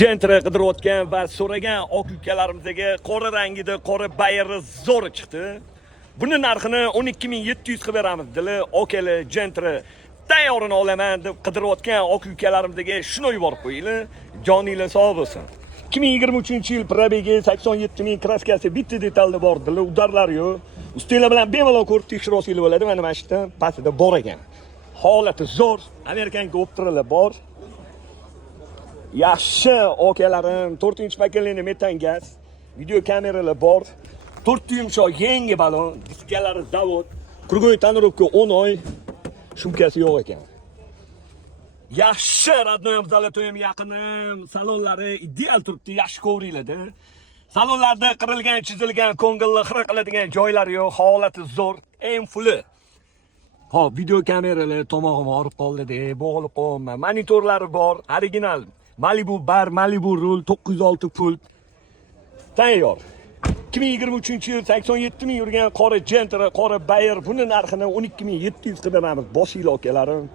Gentra qidirayotgan va so'ragan oq ukalarimizga qora rangida qora bayri zo'r chiqdi. Buni narxini 12700 qilib beramiz. Dili okeli Gentra tayyorini olaman deb qidirayotgan oq ukalarimizga shuni yuborib qo'yinglar. Joninglar sog' bo'lsin. 2023-yil probegi 87000 kraskasi bitta detalda bor. Dili udarlari yo'q. Ustinglar bilan bemalol ko'rib tekshirib olsanglar bo'ladi. Mana mana shunda pastida bor ekan. Holati zo'r. Amerikanka optiralar bor. Yaxshi okalarim 4-paketli metan gaz, video kameralar bor, 4 yumshoq yangi balon, diskalari zavod, krugoy tonirovka 10 oy, shumkasi yo'q ekan. Yaxshi radnoy zalatoyim yaqinim, salonlari ideal turibdi, yaxshi kovringlarda. Salonlarda qirilgan, chizilgan, ko'ngilni xira qiladigan joylari yo'q, holati zo'r, eng fulli. Hop, video kameralar tomog'im og'rib qoldi, bo'g'ilib qolman. Monitorlari bor, original. Malibu bar, Malibu rul, 906 pult. Tayyor. 2023-yil 87000 yurgan qora Gentra, qora Bayer, buni narxini 12700 qilib beramiz. Boshinglar okalarim.